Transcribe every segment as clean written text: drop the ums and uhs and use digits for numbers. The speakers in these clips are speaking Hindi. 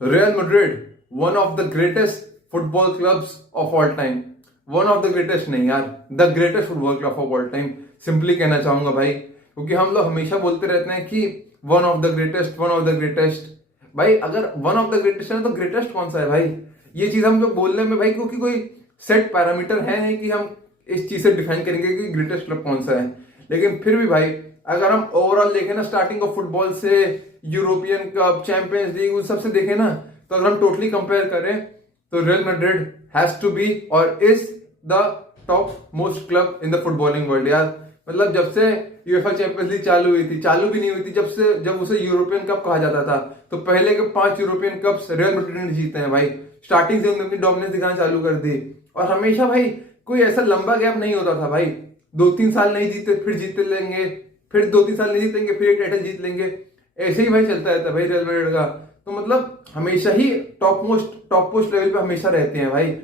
Real Madrid, one of the greatest football clubs of all time. One of the greatest नहीं यार, the greatest football club of all time simply कहना चाहूंगा भाई, क्योंकि हम लोग हमेशा बोलते रहते हैं कि one of the greatest, one of the greatest. भाई अगर वन ऑफ द ग्रेटेस्ट है तो ग्रेटेस्ट कौन सा है भाई? ये चीज हम लोग बोलने में भाई, क्योंकि कोई सेट पैरामीटर है नहीं कि हम इस चीज से डिफाइन करेंगे कि ग्रेटेस्ट क्लब कौन सा है। लेकिन फिर भी भाई अगर हम ओवरऑल देखें ना, स्टार्टिंग ऑफ फुटबॉल से यूरोपियन कप, चैंपियंस लीग, उन सबसे देखें ना, तो अगर हम टोटली कंपेयर करें तो Real Madrid has to be और is the top most club in the footballing world यार। मतलब जब से यूएफए चैंपियंस लीग चालू हुई थी, चालू भी नहीं हुई थी, जब उसे यूरोपियन कप कहा जाता था, तो पहले के 5 यूरोपियन कप्स रियल मैड्रिड ने जीते हैं भाई। स्टार्टिंग से उन्होंने अपनी डोमिनेंस दिखाना चालू कर दी, और हमेशा भाई कोई ऐसा लंबा गैप नहीं होता था भाई। 2-3 साल नहीं जीते, फिर जीते लेंगे, फिर 2-3 साल नहीं जीतेंगे, फिर एक टाइटल जीत लेंगे, ऐसे ही भाई चलता रहता है भाई रियल मैड्रिड का। तो मतलब हमेशा ही टॉप मोस्ट लेवल पे हमेशा रहते हैं भाई।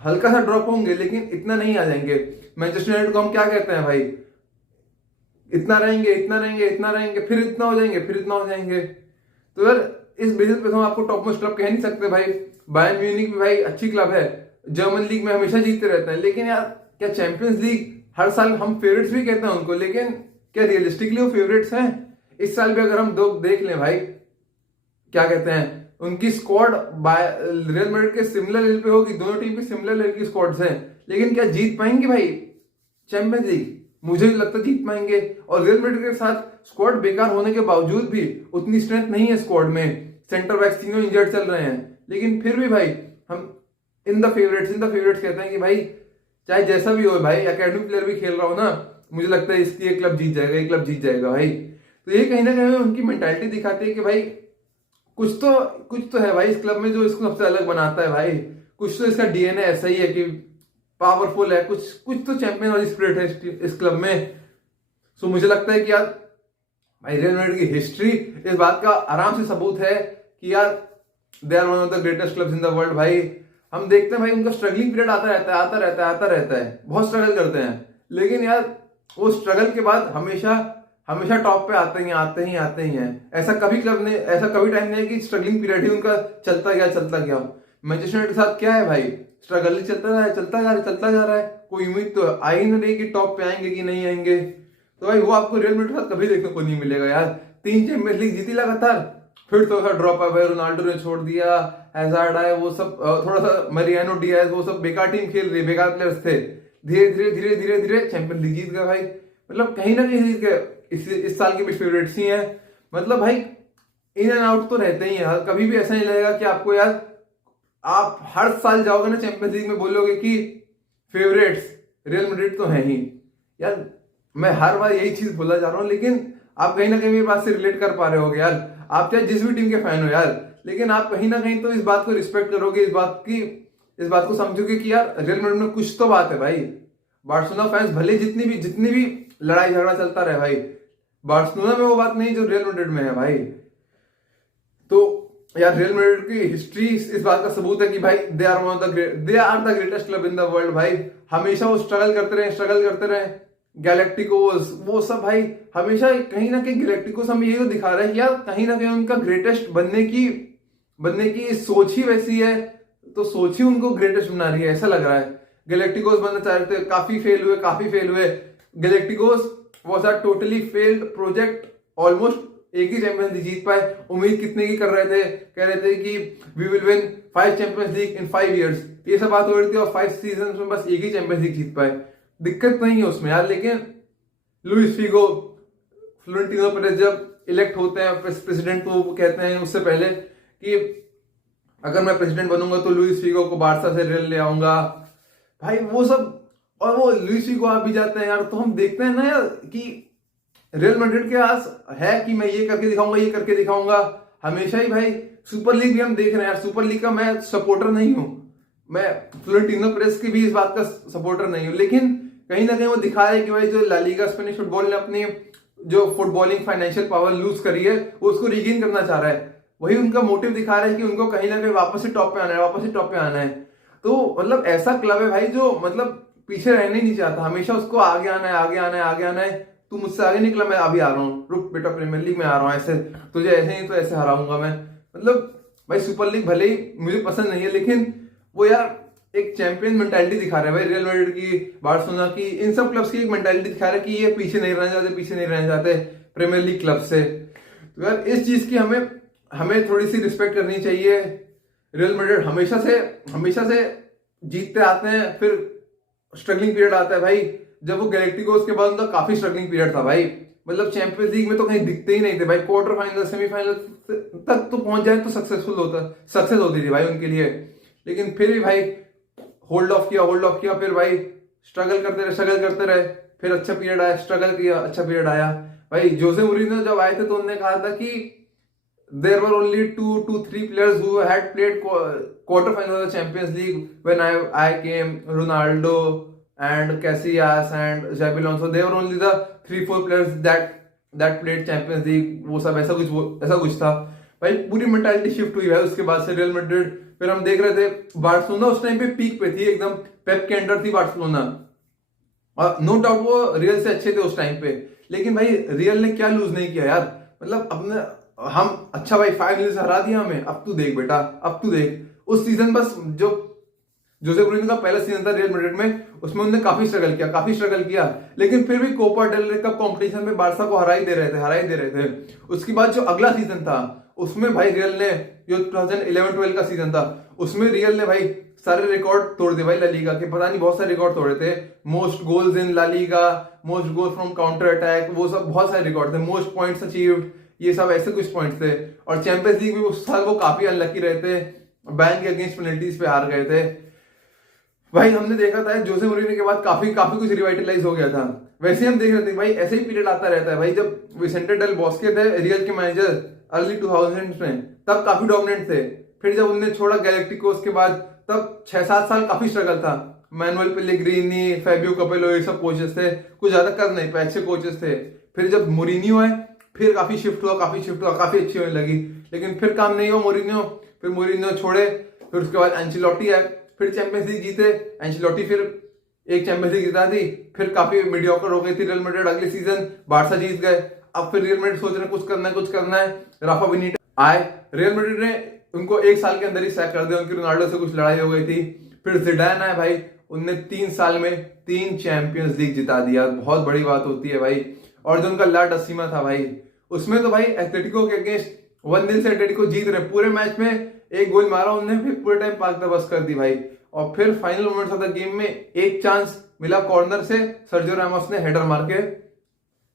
हल्का सा ड्रॉप होंगे लेकिन इतना नहीं आ जाएंगे। मैनचेस्टर यूनाइटेड को हम क्या कहते हैं भाई, इतना रहेंगे, इतना रहेंगे, इतना रहेंगे, फिर इतना हो जाएंगे, फिर इतना हो जाएंगे। तो यार इस बेसिस पे तो हम आपको टॉप मोस्ट क्लब कह नहीं सकते भाई। बायर्न म्यूनिख भी भाई अच्छी क्लब है, जर्मन लीग में हमेशा जीतते रहते हैं, लेकिन यार क्या चैंपियंस लीग हर साल हम फेवरेट्स भी कहते हैं उनको, लेकिन क्या रियलिस्टिकली वो फेवरेट्स हैं? इस साल भी अगर हम दो देख लें भाई, क्या कहते हैं, उनकी स्क्वाड रियल मैड्रिड के सिमिलर लेवल पे होगी, दोनों टीम की सिमिलर लेवल की स्क्वाड्स हैं, लेकिन क्या जीत पाएंगे भाई चैंपियंस लीग? मुझे लगता जीत पाएंगे। और रियल मैड्रिड के साथ स्क्वाड बेकार होने के बावजूद भी उतनी स्ट्रेंथ नहीं है स्क्वाड में, सेंटर बैक्स तीनों इंजर्ड चल रहे हैं, लेकिन फिर भी भाई हम इन द फेवरेट्स कहते हैं कि भाई चाहे जैसा भी हो भाई, एकेडमी प्लेयर भी खेल रहा हो ना, मुझे लगता है इसकी एक क्लब जीत जाएगा, एक क्लब जीत जाएगा भाई। तो ये कहीं ना कहीं उनकी मेंटालिटी दिखाती है कि भाई कुछ तो है भाई इस क्लब में जो इसको सबसे अलग बनाता है भाई। कुछ तो इसका डीएनए ऐसा ही है कि पावरफुल है, कुछ तो चैंपियन वाली स्पिरिट है इस क्लब में। सो मुझे लगता है कि यार भाई रियल मैड्रिड की हिस्ट्री इस बात का आराम से सबूत है कि यार they are one of the greatest clubs in the world भाई। हम देखते हैं भाई उनका स्ट्रगलिंग पीरियड आता रहता है, बहुत स्ट्रगल करते हैं, लेकिन यार वो स्ट्रगल के बाद हमेशा टॉप पे आते ही हैं। ऐसा कभी टाइम नहीं है कि स्ट्रगलिंग पीरियड ही उनका चलता गया। मैनचेस्टर यूनाइटेड के साथ क्या है भाई, स्ट्रगल ही चलता जा रहा है। कोई उम्मीद तो आ ही नहीं कि टॉप पे आएंगे कि नहीं आएंगे। तो भाई वो आपको रियल मैड्रिड के साथ कभी देखने को नहीं मिलेगा यार। 3 चैंपियंस लीग जीती लगातार, फिर तो ड्रॉप है भाई, रोनाल्डो ने छोड़ दिया, हैजार्ड आए, वो सब थोड़ा सा मरियानो डियाज, वो सब बेकार टीम खेल रही, बेकार प्लेयर्स थे। धीरे चैंपियंस लीग जीत गए भाई। मतलब कहीं ना कहीं जीत गए। इस साल के भी फेवरेट्स ही हैं। मतलब भाई इन एंड आउट तो रहते ही हैं, कभी भी ऐसा नहीं लगेगा कि आपको यार आप हर साल जाओगे ना चैंपियंस लीग में बोलोगे कि फेवरेट्स रियल मैड्रिड तो है ही यार। मैं हर बार यही चीज बोला जा रहा हूं, लेकिन आप कहीं ना कहीं मेरी बात से रिलेट कर पा रहे होगे यार। आप चाहे जिस भी टीम के फैन हो यार, लेकिन आप कहीं ना कहीं तो इस बात को रिस्पेक्ट करोगे, इस बात को समझोगे कि यार रियल मैड्रिड में कुछ तो बात है भाई। बार्सिलोना फैंस भले जितनी भी लड़ाई झगड़ा चलता रहे भाई, बार्सिलोना में वो बात नहीं जो रियल मैड्रिड में है भाई। तो यार रियल मैड्रिड की हिस्ट्री इस बात का सबूत है कि भाई they are the greatest club in the world भाई। हमेशा वो स्ट्रगल करते रहे। गैलेक्टिकोस वो सब भाई हमेशा कहीं ना कहीं गैलेक्टिकोस हमें ये तो दिखा रहा है कि यार कहीं ना कहीं उनका ग्रेटेस्ट बनने की सोच ही वैसी है, तो सोच ही उनको ग्रेटेस्ट बना रही है, ऐसा लग रहा है। गैलेक्टिकोस बनना चाह रहे थे, काफी फेल हुए। Galacticos was a totally failed project. Almost एक ही चैंपियंस लीग जीत पाए। उम्मीद कितने की कर रहे थे, कह रहे थे कि we will win 5 champions league in 5 years, ये सब बात हो रही थी, और 5 सीजन में बस एक ही चैंपियंस लीग जीत पाए। दिक्कत नहीं है उसमें यार, लेकिन लुइस फिगो, फ्लोरेंटिनो पेरेज जब इलेक्ट होते हैं प्रेसिडेंट, तो वो कहते हैं उससे पहले कि अगर मैं प्रेसिडेंट बनूंगा तो लुइस फिगो को बार्सा से रियल ले आऊंगा भाई, वो सब। और वो लुइस फिगो आ भी जाते हैं यार, तो हम देखते हैं ना यार कि रियल मैड्रिड के पास है कि मैं ये करके दिखाऊंगा। हमेशा ही भाई सुपर लीग भी हम देख रहे हैं यार। सुपर लीग का मैं सपोर्टर नहीं हूं, मैं फ्लोरेंटिनो पेरेज की भी इस बात का सपोर्टर नहीं हूं, लेकिन कहीं ना कहीं वो दिखा रहे हैं कि भाई जो ला लीगा स्पेनिश फुटबॉल ने अपनी जो फुटबॉलिंग फाइनेंशियल पावर लूज करी है, वो उसको रीगेन करना चाह रहा है। वही उनका मोटिव दिखा रहा है कि उनको कहीं ना कहीं वापस से टॉप पे आना है। तो मतलब ऐसा क्लब है भाई जो मतलब पीछे रहना ही नहीं चाहता, हमेशा उसको आगे आना है। तू मुझसे आगे निकला, मैं अभी आ रहा हूँ, रुक बेटा प्रीमियर लीग में आ रहा हूँ, ऐसे तुझे ऐसे ही तो ऐसे हराऊंगा मैं। मतलब भाई सुपर लीग भले ही मुझे पसंद नहीं है, लेकिन वो यार एक चैंपियन मेंटालिटी दिखा रहा है भाई, रियल मैड्रिड की, बार्सिलोना की, इन सब क्लब्स की एक मेंटालिटी दिखा रहा है कि ये पीछे नहीं रहना चाहते, पीछे नहीं रहना चाहते प्रीमियर लीग क्लब से। तो यार इस चीज की हमें हमें थोड़ी सी रिस्पेक्ट करनी चाहिए। रियल मैड्रिड हमेशा से जीतते आते हैं, फिर स्ट्रगलिंग पीरियड आता है भाई। जब वो गैलेक्टिकोस के बाद उनका काफी स्ट्रगलिंग पीरियड था भाई, मतलब चैंपियंस लीग में तो कहीं दिखते ही नहीं थे भाई, क्वार्टर फाइनल सेमीफाइनल तक तो पहुंच जाए तो सक्सेस होती थी भाई उनके लिए। लेकिन फिर भी भाई होल्ड ऑफ किया, फिर भाई स्ट्रगल करते रहे, फिर अच्छा पीरियड आया, स्ट्रगल किया, अच्छा पीरियड आया भाई। जोसे मूरिन्हो जब आए थे तो उन्होंने कहा था कि there were only 2 to 3 players who had played quarter final of the Champions League when I came, Ronaldo and Casillas and Xabi Alonso, they were only the 3-4 players that played Champions League, वो सब ऐसा कुछ था भाई। पूरी मेंटालिटी शिफ्ट हुई है उसके बाद से रियल मैड्रिड। फिर हम देख रहे थे बार्सिलोना उस टाइम पे पीक पे थी, एकदम पेप के अंडर थी बार्सिलोना, और नो डाउट वो रियल से अच्छे थे उस टाइम पे। लेकिन भाई रियल ने क्या लूज नहीं किया यार, मतलब अपने हम अच्छा भाई 5-0 से हरा दिया हमें, अब तू देख बेटा, अब तू देख उस सीजन, बस जो जोसे मूरिन्हो का पहला सीजन था रियल मैड्रिड में, उसमें उन्होंने काफी स्ट्रगल किया, लेकिन फिर भी कोपा डेल रे कप कंपटीशन में बारसा को हरा ही दे रहे थे। उसके बाद जो अगला सीजन था उसमें भाई रियल ने, जो 2011-12 का सीजन था, उसमें रियल ने भाई सारे रिकॉर्ड तोड़ दिए भाई ला लीगा के, पता नहीं बहुत सारे रिकॉर्ड तोड़े थे। Most goals in La Liga, most goal from counter attack, वो सब बहुत सारे रिकॉर्ड थे, मोस्ट पॉइंट्स अचीव्ड, ये सब ऐसे कुछ पॉइंट्स थे। और चैंपियंस लीग में उस साल वो काफी अनलकी रहे थे, बैंक के अगेंस्ट पेनल्टीज पे हार गए थे भाई। हमने देखा था जोसे मूरिन्हो के बाद काफी कुछ रिवाइटलाइज हो गया था। वैसे हम देख रहे थे भाई ऐसे ही पीरियड आता रहता है भाई। जब विसेंटे डेल बॉस्के थे रियल के मैनेजर अर्ली 2000s में, तब काफी डोमिनेंट थे। फिर जब उन्होंने छोड़ा गैलेक्टिकोस के बाद, तब 6-7 साल काफी स्ट्रगल था। मैनुअल पेलेग्रिनी, फैबियो कैपेलो, ये सब कोचेस थे, कुछ ज्यादा कर नहीं पाए, अच्छे कोचेस थे। फिर जब मूरिन्हो आए, फिर काफी शिफ्ट हुआ, काफी अच्छी होने लगी, लेकिन फिर काम नहीं हुआ मूरिन्हो, फिर मूरिन्हो छोड़े। फिर उसके बाद एंचेलोटी आए, फिर चैंपियंस लीग जीते एंचेलोटी, फिर एक चैंपियंस लीग जिता दी, फिर काफी मीडियोकर हो गई थी रियल मैड्रिड। अगले सीजन बारसा जीत गए, अब फिर रियल मैड्रिड सोच रहे कुछ करना है। राफा बेनिटेज आए, रियल मैड्रिड ने उनको 1 साल के अंदर ही सैक कर दिया, उनकी रोनाल्डो से कुछ लड़ाई हो गई थी। फिर जिडान आए भाई, उनने 3 साल में 3 चैंपियंस लीग जिता दिया, बहुत बड़ी बात होती है भाई। और जो उनका ला डसीमा था भाई, उसमें तो भाई एथलेटिको के अगेंस्ट 1-0 से एथलेटिको जीत रहे, पूरे मैच में एक गोल मारा उन्होंने, फिर पूरे टाइम पाक बस कर दी भाई। और फिर final moments of the game में एक चांस मिला कॉर्नर से, सर्जियो रामोस ने हेडर मार के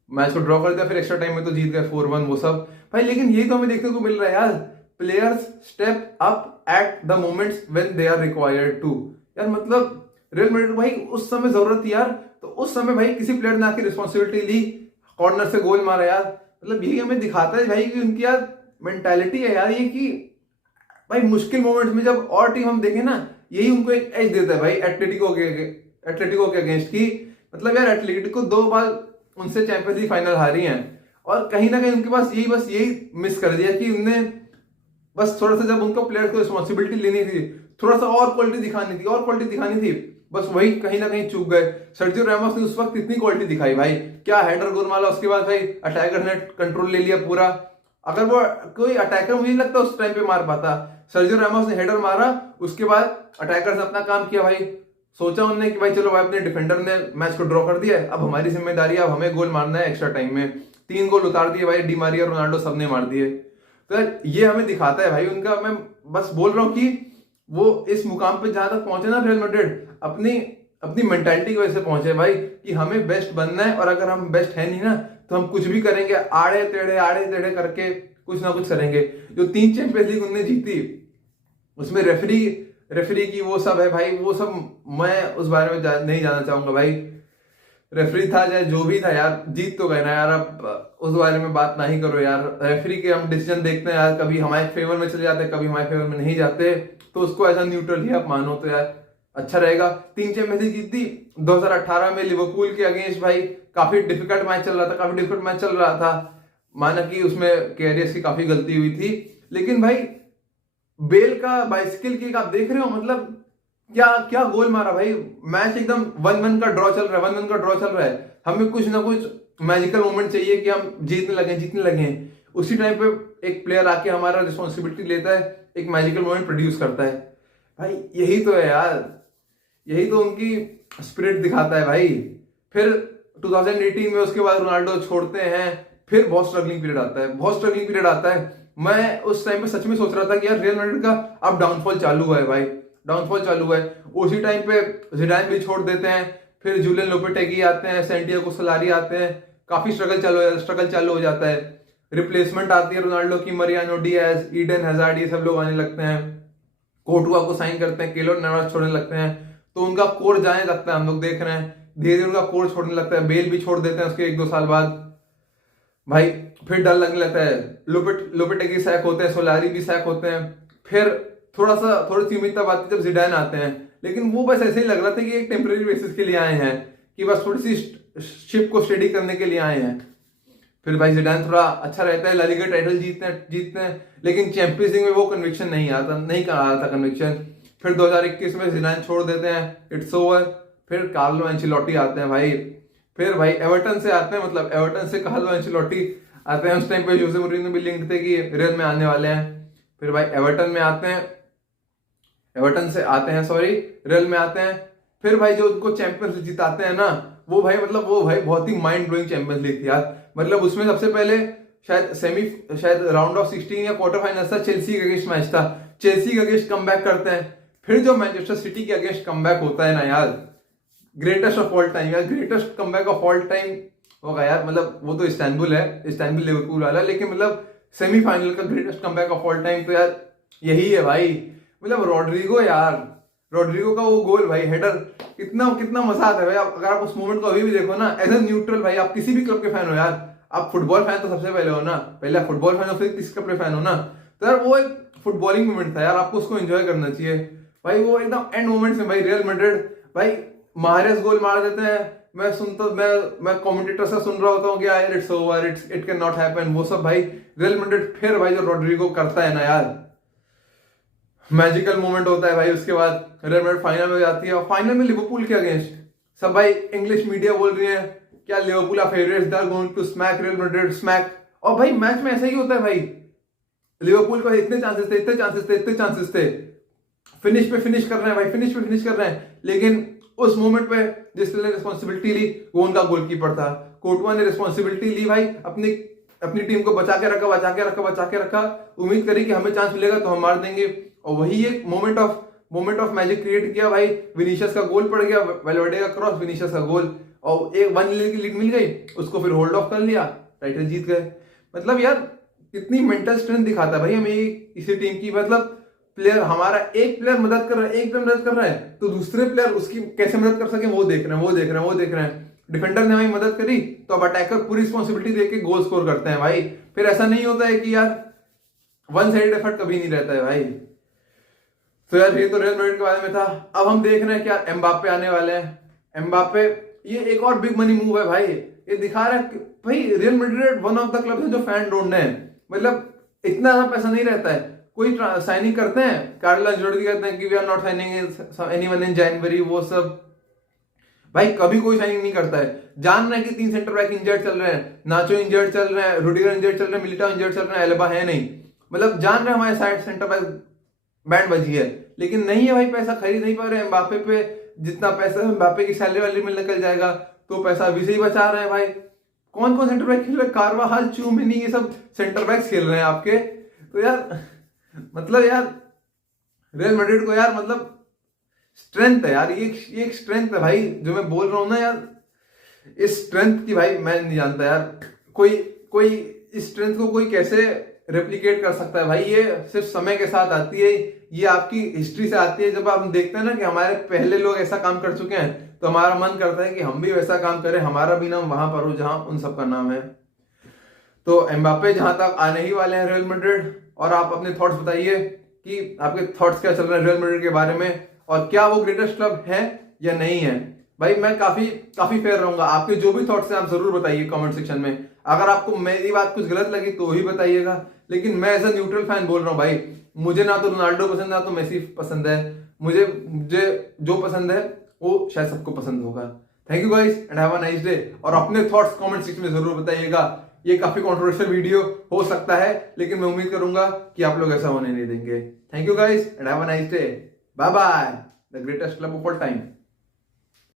मैच को ड्रॉ कर दिया, फिर एक्स्ट्रा टाइम में तो जीत गए 4-1 वो सब भाई। लेकिन ये तो हमें देखने को मिल रहा है यार, players step up at the moments when they are required to. यार मतलब रियल मैड्रिड भाई उस समय जरूरत थी यार, तो उस समय भाई किसी प्लेयर ने आके रिस्पॉन्सिबिलिटी ली, कॉर्नर से गोल मारा यार। मतलब यही हमें दिखाता है भाई कि उनकी यार मेंटालिटी है यार ये, कि भाई मुश्किल मोमेंट्स में जब और टीम हम देखें ना, यही उनको एक एज देता है भाई एटलेटिको के अगेंस्ट की। मतलब यार एटलेटिको 2 बार उनसे चैंपियंस लीग फाइनल हारी हैं, और कहीं ना कहीं उनके पास यही मिस कर दिया कि उनने बस थोड़ा सा, जब उनको प्लेयर को रिस्पॉन्सिबिलिटी लेनी थी, थोड़ा सा और क्वालिटी दिखानी थी, बस वही कहीं ना कहीं चूक गए। सर्जियो रामोस ने उस वक्त इतनी क्वालिटी दिखाई भाई, क्या हेडर गोल मारा, उसके बाद भाई अटैकर ने कंट्रोल ले लिया पूरा। अगर वो कोई अटैकर मुझे नहीं लगता उस टाइम पे मार पाता। सर्जियो रामोस ने हेडर मारा, उसके बाद अटैकर से अपना काम किया भाई, सोचा उन्होंने कि भाई चलो भाई अपने डिफेंडर ने मैच को ड्रॉ कर दिया है, अब हमारी जिम्मेदारी है, अब हमें गोल मारना है एक्स्ट्रा टाइम में। 3 गोल उतार दिए भाई, डी मारिया, रोनाल्डो सबने मार दिए। तो ये हमें दिखाता है भाई उनका, मैं बस बोल रहा हूँ कि वो इस मुकाम पे जहां तक पहुंचे ना रियल मैड्रिड, अपनी मेंटालिटी की वजह से पहुंचे भाई, कि हमें बेस्ट बनना है, और अगर हम बेस्ट है नहीं ना तो हम कुछ भी करेंगे, आड़े टेढ़े करके कुछ ना कुछ करेंगे। जो 3 चैंपियंस लीग उन्होंने जीती, उसमें रेफरी की वो सब है भाई, वो सब मैं उस बारे में नहीं जाना चाहूंगा भाई। रेफरी था चाहे जो भी था यार, जीत तो गए ना यार, अब उस बारे में बात नहीं करो यार। रेफरी के हम डिसीजन देखते हैं यार, कभी हमारे फेवर में चले जाते हैं, कभी हमारे फेवर में नहीं जाते, तो उसको ऐसा न्यूट्रल ही आप मानो तो यार अच्छा रहेगा। 3 चैंपियंस लीग जीती। 2018 में लिवरपूल के अगेंस्ट भाई काफी डिफिकल्ट मैच चल रहा था, माना कि उसमें कैरियस की काफी गलती हुई थी, लेकिन भाई बेल का बाइसिकल किक आप देख रहे हो, मतलब क्या गोल मारा भाई। मैच एकदम 1-1 का ड्रॉ चल रहा है, हमें कुछ ना कुछ मैजिकल मोमेंट चाहिए कि हम जीतने लगे। उसी टाइम पे एक प्लेयर आके हमारा रिस्पॉन्सिबिलिटी लेता है एक मैजिकल मोमेंट प्रोड्यूस करता है। भाई यही तो है यार, यही तो उनकी स्पिरिट दिखाता है भाई। फिर 2018 में उसके बाद रोनाल्डो छोड़ते हैं, फिर बहुत स्ट्रगलिंग पीरियड आता है, बहुत स्ट्रगलिंग पीरियड आता है। मैं उस टाइम पे सच में सोच रहा था कि यार रियल मैड्रिड का अब डाउनफॉल चालू हुआ है भाई, डाउनफॉल चालू हुआ है। उसी टाइम पे जिडान भी छोड़ देते हैं, फिर जूलियन लोपेटेगी आते हैं, सैंटियागो सोलारी आते हैं, काफी स्ट्रगल चालू हो जाता है। रिप्लेसमेंट आती है रोनाल्डो की, मरियानो डियाज, ईडन हजार्ड, ये सब लोग आने लगते हैं। कोर्टुआ को साइन करते हैं, केलोर नवाज छोड़ने लगते हैं, तो उनका कोर जाने लगता है, हम लोग देख रहे हैं धीरे धीरे उनका कोर छोड़ने लगता है। बेल भी छोड़ देते हैं उसके 1-2 साल बाद भाई। फिर डर लगने लगता है, लोपेटेगी सैक होते हैं, सोलारी भी सैक होते हैं। फिर थोड़ी सी उम्मीद तब आती है जब जिडान आते हैं, लेकिन वो बस ऐसे ही लग रहा था कि एक टेम्परेरी बेसिस के लिए आए हैं, कि बस थोड़ी सी शिप को स्टडी करने के लिए आए हैं। फिर भाई जिडान थोड़ा अच्छा रहता है, ला लीगा टाइटल जीतते हैं, लेकिन चैंपियंस लीग में वो कन्विक्शन नहीं आ रहा था कन्विक्शन। फिर 2021 में जिडान छोड़ देते हैं, इट्स ओवर। फिर कार्लो एंचेलोटी आते हैं भाई। फिर भाई एवर्टन से आते हैं, मतलब एवर्टन से कार्लो एंचेलोटी आते हैं। उस टाइम पे जोसे मूरिन्हो भी लिंक्ड थे कि रियल में आने वाले हैं। फिर भाई एवर्टन से आते हैं रियल में आते हैं। फिर भाई जो उनको चैंपियंस लीग जिताते हैं ना, वो भाई बहुत ही माइंड ब्लोइंग चैंपियंस लीग थी यार। मतलब उसमें सबसे पहले शायद राउंड ऑफ 16 या क्वार्टर फाइनल था, चेल्सी के अगेंस्ट मैच था, चेल्सी के अगेंस्ट कमबैक करते हैं। फिर जो मैनचेस्टर सिटी के अगेंस्ट कमबैक होता है ना यार, ग्रेटेस्ट ऑफ ऑल टाइम यार, greatest comeback of all time होगा यार। मतलब वो तो इस्तांबुल लिवरपूल वाला, लेकिन मतलब सेमीफाइनल का greatest comeback of all time तो यार यही है भाई। मतलब रोड्रिगो का वो गोल भाई, हेडर, कितना मजा आता है भाई। अगर आप उस मोमेंट को अभी भी देखो ना, एज ए न्यूट्रल भाई, आप किसी भी क्लब के फैन हो यार, आप फुटबॉल फैन तो सबसे पहले हो ना, पहले आप फुटबॉल फैन हो, फिर किस क्लब के फैन हो ना, तो यार वो एक फुटबॉलिंग मोमेंट था यार, आपको उसको एंजॉय करना चाहिए भाई। वो एकदम एंड मोमेंट्स में भाई रियल मैड्रिड भाई महारेस गोल मार देते हैं। मैं कमेंटेटर से सुन रहा होता हूँ कि यार it's over, it can not happen, वो सब भाई रियल मैड्रिड। फिर भाई जो रोड्रिगो करता है ना यार, मैजिकल मोमेंट होता है भाई। उसके बाद रियल मैड्रिड फाइनल में जाती है, और फाइनल में लिवरपूल के अगेंस्ट सब भाई इंग्लिश मीडिया बोल रही है क्या Liverpool are favourites, they are going to smack Real Madrid, smack. और भाई मैच में ऐसा ही होता है भाई, लिवरपूल को इतने चांसेस थे, फिनिश कर रहे हैं भाई, फिनिश कर रहे हैं, लेकिन उस मोमेंट पे जिसने रिस्पॉन्सिबिलिटी ली वो उनका गोलकीपर था। कोर्टुआ ने रिस्पॉन्सिबिलिटी ली भाई, अपनी टीम को बचा के रखा, उम्मीद करी कि हमें चांस मिलेगा तो हम मार देंगे, और वही एक मोमेंट ऑफ मैजिक क्रिएट किया भाई। विनीशियस का गोल पड़ गया, वेलवर्डे का क्रॉस, विनीशियस का गोल, और एक 1-0 की लीड मिल गई, उसको फिर होल्ड ऑफ कर लिया, टाइटल जीत गए। मतलब यार कितनी मेंटल स्ट्रेंथ दिखाता है भाई हमें इसी टीम की। मतलब प्लेयर हमारा, एक प्लेयर मदद कर रहा है, तो दूसरे प्लेयर उसकी कैसे मदद कर सके वो देख रहे हैं। डिफेंडर ने हमारी मदद करी, तो अब अटैकर पूरी रिस्पॉन्सिबिलिटी देके गोल स्कोर करते हैं भाई। फिर ऐसा नहीं होता है कि यार वन साइडेड एफर्ट कभी नहीं रहता है भाई। तो यार ये तो रियल मैड्रिड के बारे में था। अब हम देख रहे हैं क्या एम्बाप्पे आने वाले हैं। एम्बाप्पे ये एक और बिग मनी मूव है भाई, ये दिखा रहा है कि भाई real Madrid one of the club है जो फैन ढूंढने हैं। मतलब इतना ज्यादा पैसा नहीं रहता है, कोई साइनिंग करते हैं, कार्लो एंचेलोटी कहते हैं कि we are not signing anyone in January, वो सब भाई कभी कोई साइनिंग नहीं करता है। जान रहे हैं कि 3 सेंटर बैक इंजर्ड चल रहे हैं, नाचो इंजर्ड चल रहे हैं, रुडिगर इंजर्ड चल रहे हैं, मिलिटाओ इंजर्ड चल रहे हैं, एल्बा है नहीं। मतलब जान रहे हैं हमारे साइड सेंटर बैक बैंड बजी है, लेकिन नहीं है भाई, पैसा खरीद नहीं पा रहे हैं। एम्बाप्पे पे जितना पैसा एम्बाप्पे की सैलरी में निकल जाएगा, तो पैसा अभी से ही बचा रहे हैं भाई। कौन सेंटर बैक खेल रहे हैं, कार्वाहाल, चूमिनी, ये सब सेंटर बैक्स खेल रहे हैं आपके। तो यार मतलब यार रियल मैड्रिड को यार मतलब स्ट्रेंथ है यार, ये एक स्ट्रेंथ है भाई जो मैं बोल रहा हूं ना यार। इस स्ट्रेंथ की भाई मैं नहीं जानता यार, कोई इस स्ट्रेंथ को कोई कैसे रेप्लिकेट कर सकता है भाई। ये सिर्फ समय के साथ आती है, ये आपकी हिस्ट्री से आती है। जब आप देखते हैं ना कि हमारे पहले लोग ऐसा काम कर चुके हैं, तो हमारा मन करता है कि हम भी वैसा काम करें, हमारा भी नाम वहां पर हो जहां उन सबका नाम है। तो एम्बाप्पे जहां तक आने ही वाले हैं रियल मैड्रिड, और आप अपने थॉट्स बताइए कि आपके थॉट्स क्या चल रहे हैं रियल मैड्रिड के बारे में, और क्या वो ग्रेटेस्ट क्लब है या नहीं है। भाई मैं काफी फेयर रहूंगा, आपके जो भी थॉट्स हैं आप जरूर बताइए कमेंट सेक्शन में। अगर आपको मेरी बात कुछ गलत लगी तो ही बताइएगा, लेकिन मैं एज अ न्यूट्रल फैन बोल रहा हूँ भाई। मुझे ना तो रोनाल्डो पसंद है ना तो मेसी पसंद है, मुझे जो पसंद है वो शायद सबको पसंद होगा। Thank you guys and have a nice day. और अपने थॉट्स कमेंट सेक्शन में जरूर बताइएगा ये काफी कंट्रोवर्शियल वीडियो हो सकता है, लेकिन मैं उम्मीद करूंगा कि आप लोग ऐसा होने नहीं देंगे। Thank you guys and have a nice day. Bye bye. The greatest club of all time.